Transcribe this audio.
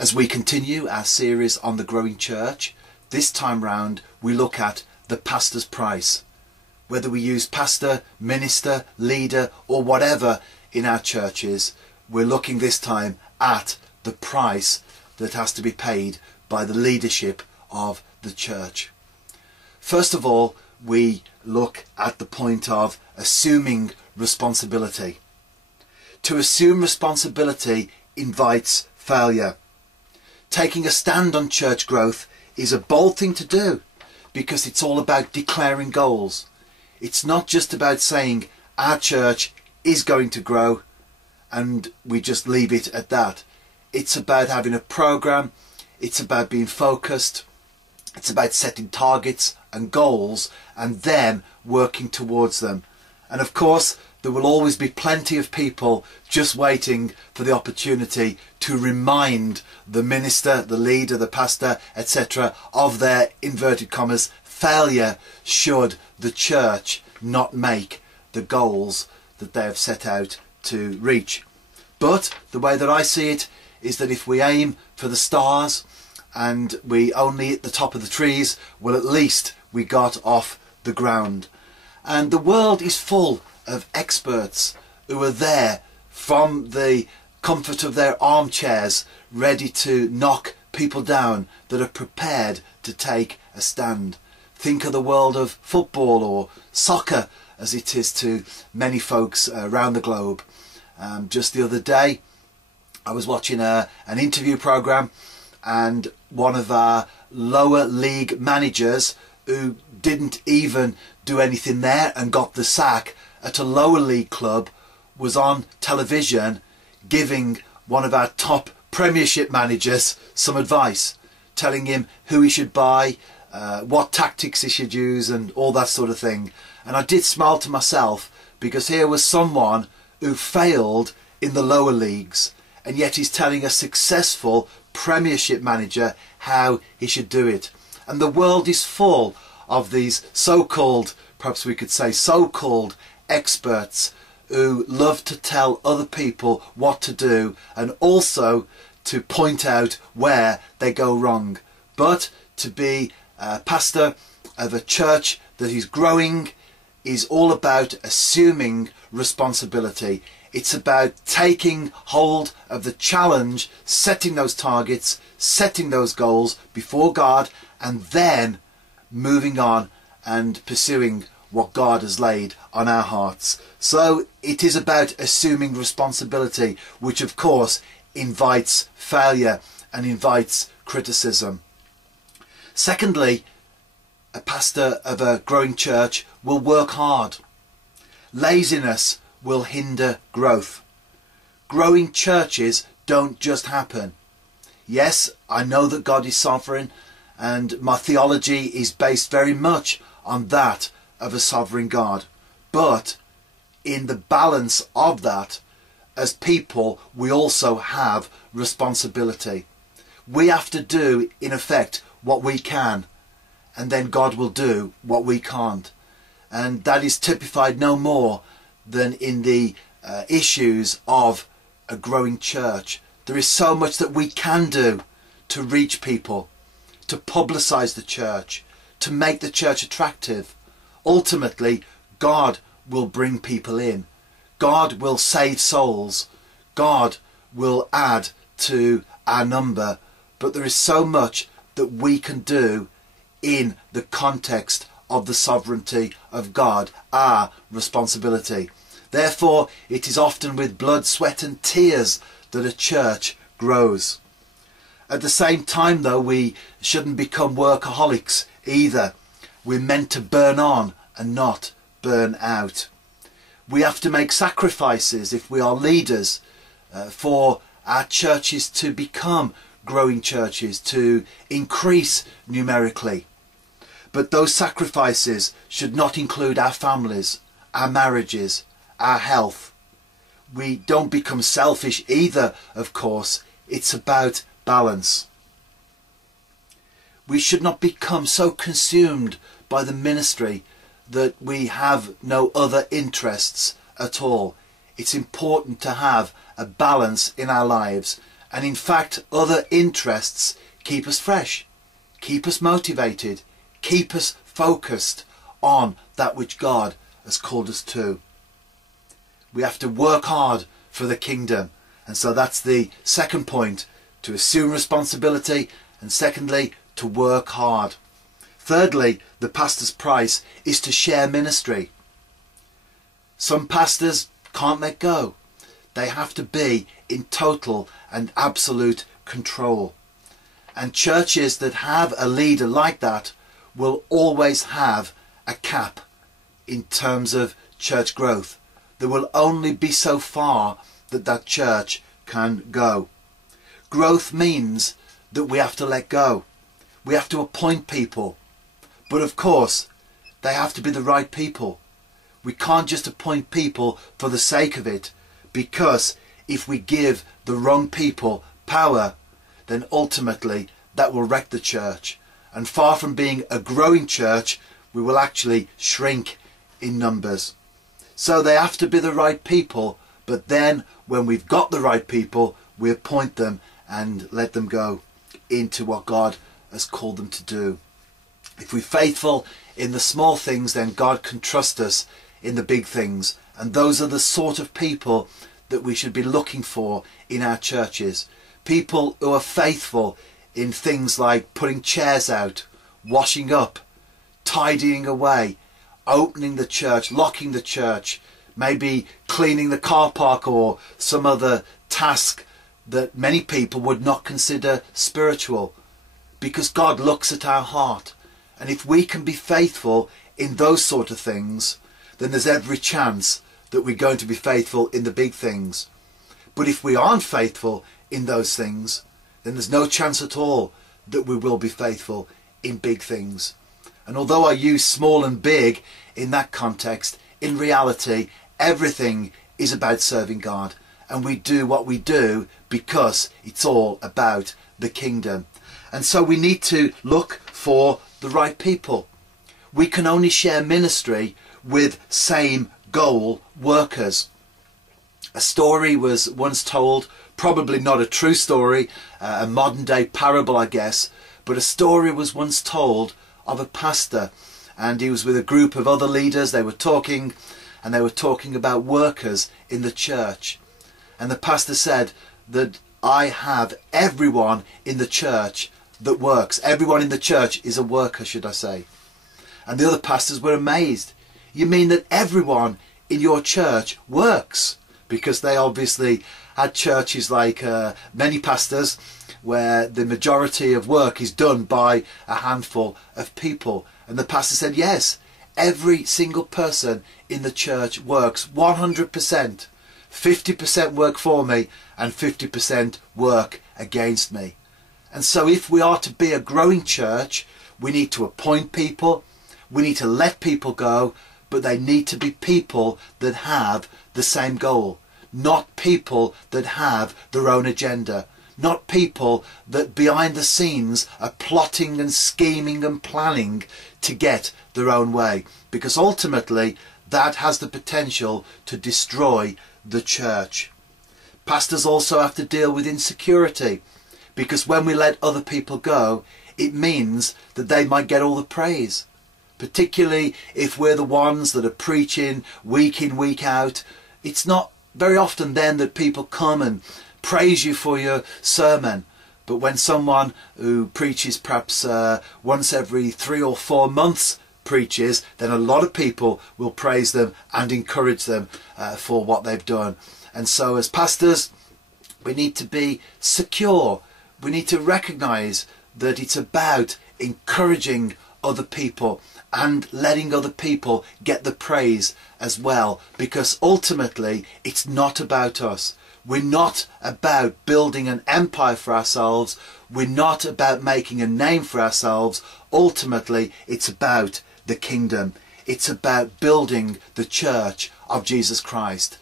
As we continue our series on the growing church, this time round we look at the pastor's price. Whether we use pastor, minister, leader or whatever in our churches, we're looking this time at the price that has to be paid by the leadership of the church. First of all, we look at the point of assuming responsibility. To assume responsibility invites failure. Taking a stand on church growth is a bold thing to do because it's all about declaring goals. It's not just about saying our church is going to grow and we just leave it at that. It's about having a program, it's about being focused, it's about setting targets and goals and then working towards them. And of course, there will always be plenty of people just waiting for the opportunity to remind the minister, the leader, the pastor, etc. of their, inverted commas, failure should the church not make the goals that they have set out to reach. But the way that I see it is that if we aim for the stars and we only hit the top of the trees, well, at least we got off the ground. And the world is full of experts who are there from the comfort of their armchairs, ready to knock people down that are prepared to take a stand. Think of the world of football or soccer as it is to many folks around the globe. Just the other day I was watching an interview program, and one of our lower league managers who didn't even do anything there and got the sack at a lower league club was on television giving one of our top Premiership managers some advice, telling him who he should buy, what tactics he should use and all that sort of thing. And I did smile to myself because here was someone who failed in the lower leagues and yet he's telling a successful Premiership manager how he should do it. And the world is full of these so-called, perhaps we could say so-called experts who love to tell other people what to do and also to point out where they go wrong. But to be a pastor of a church that is growing is all about assuming responsibility. It's about taking hold of the challenge, setting those targets, setting those goals before God, and then moving on and pursuing what God has laid on our hearts. So it is about assuming responsibility, which of course invites failure and invites criticism. Secondly, a pastor of a growing church will work hard. Laziness will hinder growth. Growing churches don't just happen. Yes, I know that God is sovereign, and my theology is based very much on that of a sovereign God. But in the balance of that, as people, we also have responsibility. We have to do, in effect, what we can, and then God will do what we can't. And that is typified no more than in the issues of a growing church. There is so much that we can do to reach people, to publicize the church, to make the church attractive. Ultimately, God will bring people in. God will save souls. God will add to our number. But there is so much that we can do in the context of the sovereignty of God, our responsibility. Therefore, it is often with blood, sweat and tears that a church grows. At the same time, though, we shouldn't become workaholics either. We're meant to burn on and not burn out. We have to make sacrifices if we are leaders for our churches to become growing churches, to increase numerically. But those sacrifices should not include our families, our marriages, our health. We don't become selfish either, of course. It's about balance. We should not become so consumed by the ministry that we have no other interests at all. It's important to have a balance in our lives, And in fact, other interests keep us fresh, keep us motivated, keep us focused on that which God has called us to. We have to work hard for the kingdom. And so that's the second point, to assume responsibility, and secondly, to work hard. Thirdly, the pastor's price is to share ministry. Some pastors can't let go. They have to be in total and absolute control. And churches that have a leader like that will always have a cap in terms of church growth. There will only be so far that that church can go. Growth means that we have to let go. We have to appoint people. But of course, they have to be the right people. We can't just appoint people for the sake of it, because if we give the wrong people power, then ultimately that will wreck the church. And far from being a growing church, we will actually shrink in numbers. So they have to be the right people, but then when we've got the right people, we appoint them and let them go into what God has called them to do. If we're faithful in the small things, then God can trust us in the big things. And those are the sort of people that we should be looking for in our churches. People who are faithful in things like putting chairs out, washing up, tidying away, opening the church, locking the church, maybe cleaning the car park or some other task that many people would not consider spiritual, because God looks at our heart. And if we can be faithful in those sort of things, then there's every chance that we're going to be faithful in the big things. But if we aren't faithful in those things, then there's no chance at all that we will be faithful in big things. And although I use small and big in that context, in reality, everything is about serving God. And we do what we do because it's all about the kingdom. And so we need to look for the right people. We can only share ministry with same goal workers. A story was once told, probably not a true story, a modern day parable I guess, but a story was once told of a pastor, and he was with a group of other leaders. They were talking, and they were talking about workers in the church. And the pastor said that I have everyone in the church that works. Everyone in the church is a worker, should I say. And the other pastors were amazed. You mean that everyone in your church works? Because they obviously had churches like many pastors where the majority of work is done by a handful of people. And the pastor said, yes, every single person in the church works 100%. 50% work for me and 50% work against me. And so if we are to be a growing church, we need to appoint people, we need to let people go, but they need to be people that have the same goal, not people that have their own agenda, not people that behind the scenes are plotting and scheming and planning to get their own way, because ultimately that has the potential to destroy the church. Pastors also have to deal with insecurity, because when we let other people go, it means that they might get all the praise, particularly if we're the ones that are preaching week in, week out. It's not very often then that people come and praise you for your sermon, but when someone who preaches perhaps once every 3 or 4 months preaches, then a lot of people will praise them and encourage them for what they've done. And so as pastors, we need to be secure. We need to recognize that it's about encouraging other people and letting other people get the praise as well, because ultimately it's not about us. We're not about building an empire for ourselves. We're not about making a name for ourselves. Ultimately, it's about the kingdom. It's about building the church of Jesus Christ.